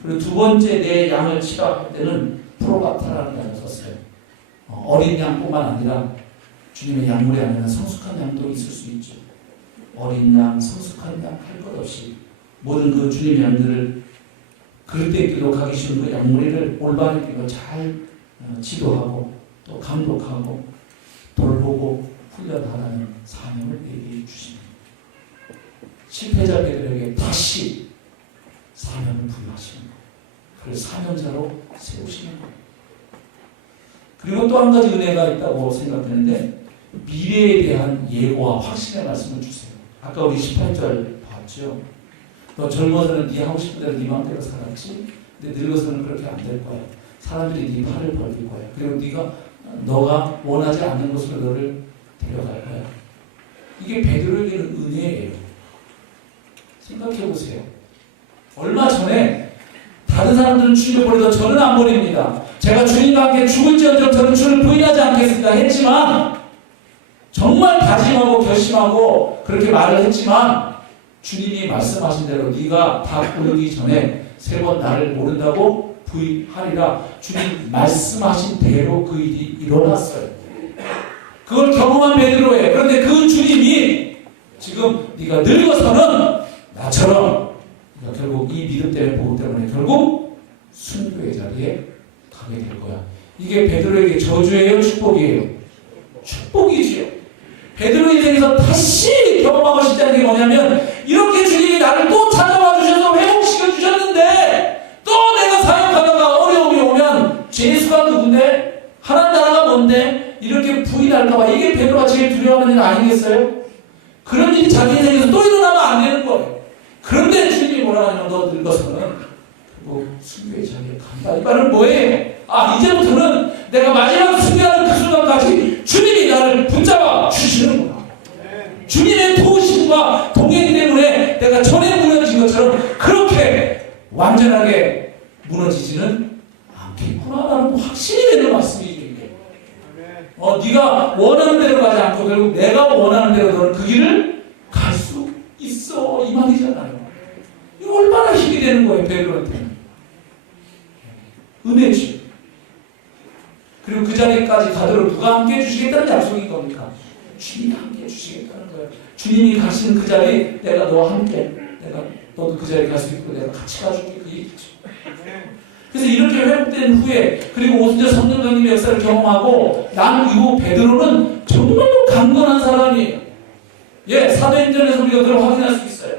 그리고 두 번째 내 양을 치라 할 때는 프로바타라는 말을 썼어요. 어린 양뿐만 아니라 주님의 양물이 아니라 성숙한 양도 있을 수 있죠. 어린 양, 성숙한 양 할 것 없이 모든 그 주님의 양들을 그릇된 길로 가기 쉬운 그 양무리를 올바른 길로 잘 지도하고 또 감독하고 돌보고 훈련하라는 사명을 얘기해 주십니다. 실패자 베드로에게 다시 사명을 부여하시는 거예요. 그를 사명자로 세우시는 거예요. 그리고 또 한 가지 은혜가 있다고 생각되는데 미래에 대한 예고와 확신의 말씀을 주세요. 아까 우리 18절 봤죠. 너 젊어서는 네 하고 싶은 대로 네 마음대로 살았지. 근데 늙어서는 그렇게 안 될 거야. 사람들이 네 팔을 벌릴 거야. 그리고 너가 원하지 않는 곳으로 너를 데려갈 거야. 이게 베드로에게는 은혜예요. 생각해 보세요. 얼마 전에 다른 사람들은 주님을 버리도 저는 안 버립니다. 제가 주님과 함께 죽을지언정 저는 주를 부인하지 않겠습니다. 했지만 정말 다짐하고 결심하고 그렇게 말을 했지만 주님이 말씀하신 대로 네가 다 오르기 전에 3번 나를 모른다고 부인하리라. 주님 말씀하신 대로 그 일이 일어났어요. 그걸 경험한 베드로예요. 그런데 그 주님이 지금 네가 늙어서는 나처럼 결국 이 믿음 때문에 복음 때문에 결국 순교의 자리에 가게 될 거야. 이게 베드로에게 저주예요? 축복이에요? 축복이지요. 베드로 인생에서 다시 경험하고 싶다는 게 뭐냐면 이렇게 주님이 나를 또 찾아와 주셔서 회복시켜 주셨는데 또 내가 사역하다가 어려움이 오면 죄수가 누군데? 하나님 나라가 뭔데? 이렇게 부인할까봐 이게 베드로가 제일 두려워하는 일 아니겠어요? 그런 일이 자기 인생에서 또 일어나면 안 되는 거예요. 그런데 주님이 뭐라 하냐면 너 늙어서는 결국 순교의 자리에 간다. 이 말은 뭐예요? 이제부터는 내가 마지막 순교하는 그 순간까지 주님이 나를 붙잡아 주시는구나. 주님의 도우심과 동행 때문에 내가 전에 무너진 것처럼 그렇게 완전하게 무너지지는 않겠구나라는 확신이 되는 말씀이죠. 이게. 네가 원하는 대로 가지 않고 결국 내가 원하는 대로 너는 그 길을 갈 수 있어 이 말이잖아요. 이거 얼마나 힘이 되는 거예요. 베드로한테는. 은혜죠. 그리고 그 자리까지 가도록 누가 함께 해주시겠다는 약속인 겁니까? 주님이 함께 해주시겠다는 거예요. 주님이 가시는 그 자리 내가 너와 함께 너도 그 자리에 갈 수 있고 내가 같이 가줄게 그 얘기죠. 그래서 이렇게 회복된 후에 그리고 오순절 성령 강림의 역사를 경험하고 난 이후 베드로는 정말로 강건한 사람이에요. 사도행전에서 우리가 그걸 확인할 수 있어요.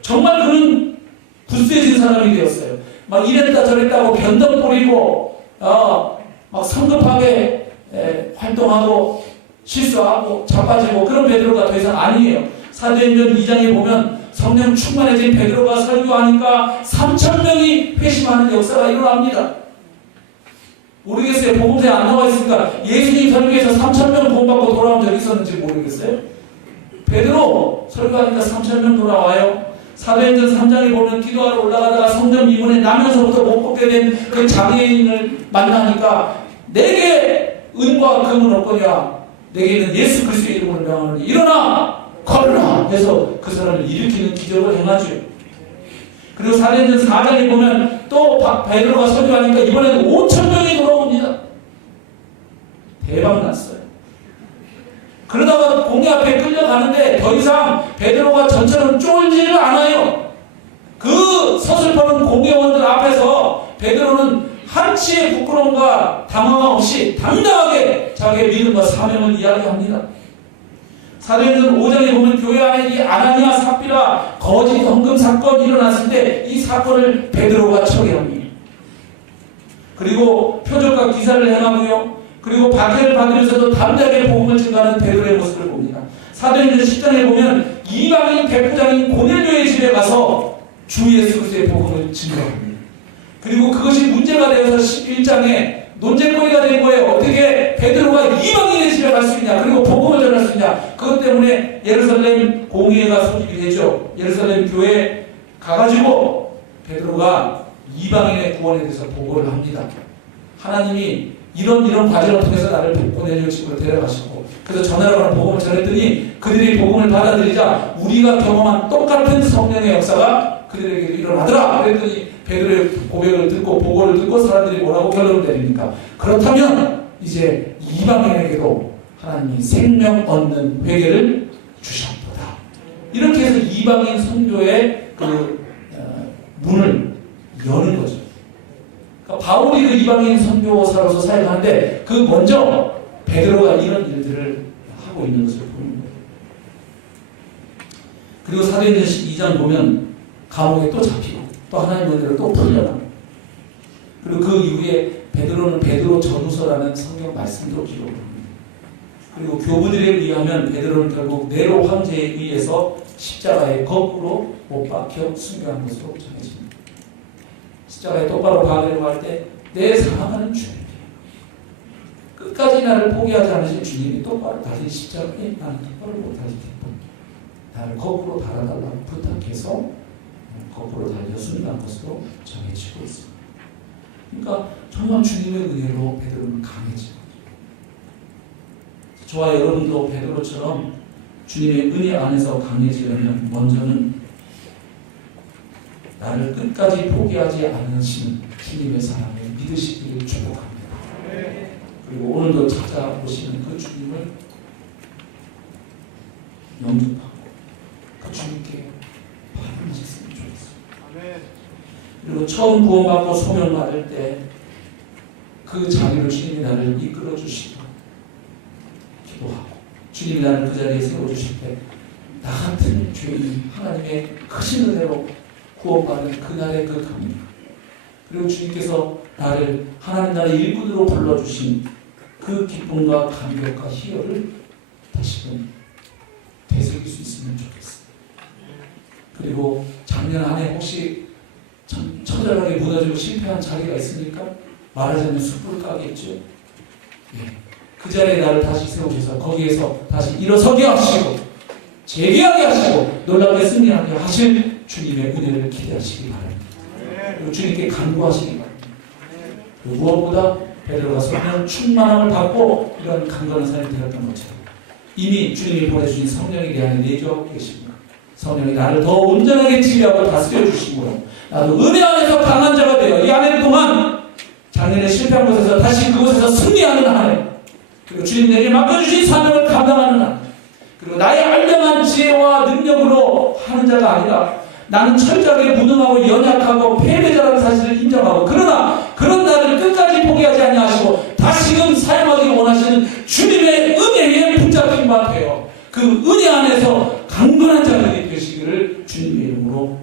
정말 그는 굳세진 사람이 되었어요. 막 이랬다 저랬다고 변덕 부리고 막 성급하게 활동하고 실수하고 자빠지고 그런 베드로가 더 이상 아니에요. 사도행전 2장에 보면 성령 충만해진 베드로가 설교하니까 3,000명이 회심하는 역사가 일어납니다. 모르겠어요. 복음서에 안 나와 있으니까 예수님 설교에서 3,000명 구원받고 돌아온 적이 있었는지 모르겠어요. 베드로 설교하니까 3,000명 돌아와요. 사도행전 3장에 보면 기도하러 올라가다가 성전 미문에 나면서부터 못 걷게 된 그 장애인을 만나니까 내게 은과 금은 없거냐 내게는 예수 그리스도의 이름으로 명하노니 일어나 걸으라 해서 그 사람을 일으키는 기적을 행하죠. 그리고 사도행전 4장에 보면 또 베드로가 설교하니까 이번에는 5,000명이 돌아옵니다. 대박 났어요. 그러다가 공회 앞에 끌려가는데 더 이상 베드로가 전처럼 쫄지를 않아요. 그 서슬퍼는 공회원들 앞에서 베드로는 한치의 부끄러움과 당황 없이 당당하게 자기의 믿음과 사명을 이야기합니다. 사도행전 5장에 보면 교회 안에 이 아나니아 삽비라 거짓 헌금 사건이 일어났을 때 이 사건을 베드로가 처리합니다. 그리고 표적과 기사를 행하고요. 그리고 박해를 받으면서도 담대하게 복음을 증거하는 베드로의 모습을 봅니다. 사도행전 10장에 보면 이방인 백부장인 고넬료의 집에 가서 주 예수 그리스도의 복음을 증거합니다. 그리고 그것이 문제가 되어서 11장에 논쟁거리가 된 거예요. 어떻게 베드로가 이방인의 집에 갈 수 있냐, 그리고 복음을 전할 수 있냐. 그것 때문에 예루살렘 공회가 소집이 되죠. 예루살렘 교회에 가가지고 베드로가 이방인의 구원에 대해서 보고를 합니다. 하나님이 이런 과정을 통해서 나를 고넬료 집으로 데려가셨고, 그래서 전하라고 하는 복음을 전했더니 그들이 복음을 받아들이자 우리가 경험한 똑같은 성령의 역사가 그들에게도 일어나더라. 그랬더니 베드로의 고백을 듣고 보고를 듣고 사람들이 뭐라고 결론을 내립니까? 그렇다면 이제 이방인에게도 하나님이 생명 얻는 회개를 주셨도다. 이렇게 해서 이방인 선교의 문을 여는 거죠. 그러니까 바울이 그 이방인 선교사로서 사역하는데 그 먼저 베드로가 이런 일들을 하고 있는 것을 보는 거예요. 그리고 사도행전 12장 보면 감옥에 또 잡히고 또 하나님 은혜로 또 풀려나. 그리고 그 이후에 베드로는 베드로 전후서라는 성경 말씀도 기록을 합니다. 그리고 교부들에 의하면 베드로는 결국 네로 황제에 의해서 십자가에 거꾸로 못 박혀 순교한 것으로 전해집니다. 십자가에 똑바로 박으려고 할 때 내 사랑하는 주님, 끝까지 나를 포기하지 않으신 주님이 똑바로 다시 십자가에 나는 똑바로 못하지 기쁨, 나를 거꾸로 달아달라고 부탁해서 거꾸로 달려 순교한 것으로 정해지고 있습니다. 그러니까 정말 주님의 은혜로 베드로는 강해지고, 저와 여러분도 베드로처럼 주님의 은혜 안에서 강해지려면 먼저는 나를 끝까지 포기하지 않으시는 주님의 사랑을 믿으시기를 축복합니다. 그리고 오늘도 찾아오시는 그 주님을 영접하고 그 주님께 반응하셨으면 좋겠습니다. 그리고 처음 구원받고 소명받을 때 그 자리로 주님이 나를 이끌어 주시고 기도하고 주님이 나를 그 자리에 세워주실 때 나 같은 죄인 하나님의 크신 은혜로 구원받은 그날의 그 감격, 그리고 주님께서 나를 하나님 나라의 일꾼으로 불러주신 그 기쁨과 감격과 희열을 다시금 되새길 수 있으면 좋겠습니다. 그리고 작년 한 해 혹시 처절하게 무너지고 실패한 자리가 있습니까? 말하자면 숯불을 까겠죠. 그 자리에 나를 다시 세우셔서 거기에서 다시 일어서게 하시고 재기하게 하시고 놀랍게 승리하게 하실 주님의 은혜를 기대하시기 바랍니다. 그리고 주님께 간구하시기 바랍니다. 무엇보다 베드로가 성령 충만함을 받고 이런 강건한 삶이 되었던 것처럼 이미 주님이 보내주신 성령이 내 안에 내주하고 계십니다. 성령이 나를 더 온전하게 지배하고 다스려 주시므로 나도 은혜 안에서 강한 자가 되어 이 한 해 동안 작년에 실패한 곳에서 다시 그곳에서 승리하는 한 해, 그리고 주님 내게 맡겨주신 사명을 감당하는 한 해, 그리고 나의 알량한 지혜와 능력으로 하는 자가 아니라 나는 철저하게 무능하고 연약하고 패배자라는 사실을 인정하고 그러나 그런 나를 끝까지 포기하지 아니하시고 다시금 사용하기 원하시는 주님의 은혜에 붙잡힌 바 되어 그 은혜 안에서 강건한 자들이 되시기를 주님의 이름으로